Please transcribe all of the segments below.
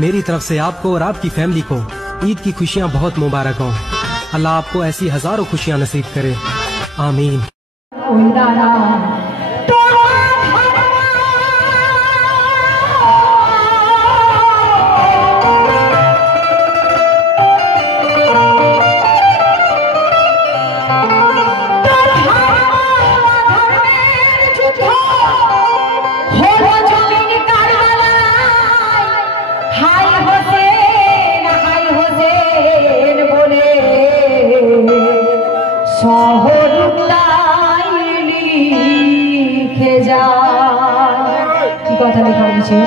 मेरी तरफ से आपको और आपकी फैमिली को ईद की खुशियाँ बहुत मुबारक हों। अल्लाह आपको ऐसी हजारों खुशियाँ नसीब करे, आमीन। কথা লেখা হয়েছে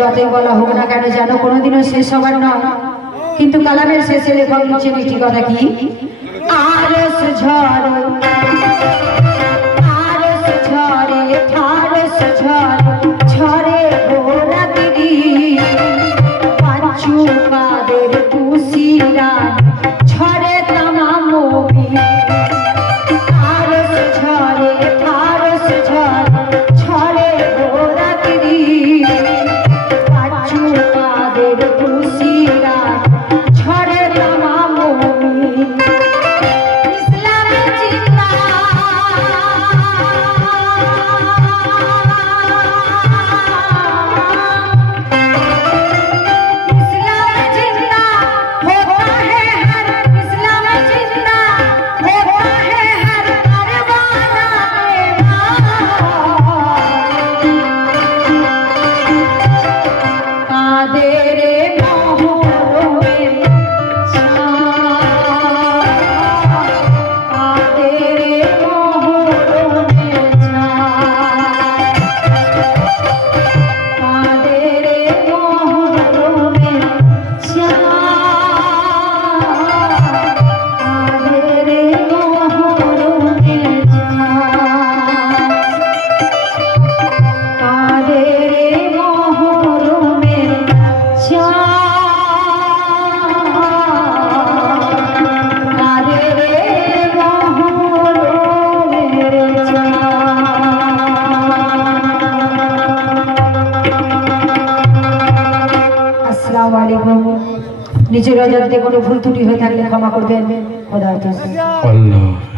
যতই বলা হোক না কেন যেন কোনোদিনও শেষ হবার নয়, কিন্তু কালামের শেষে লেখক লিখছে মিষ্টি কথা কি, আরস ঝড় আরস ঝরে ঠারস ঝড় ঝরে গোরা দিদি পাঁচু কাদের তুষিরা ঝরে তামাম আরস ঝরে ঠারস ঝড় ঝরে গোরা দিদি পাঁচু আলাইকুম। নিজের অজান্তে কোনো ভুল ত্রুটি হয়ে থাকলে ক্ষমা করবেন। খোদা হাফেজ। আল্লাহ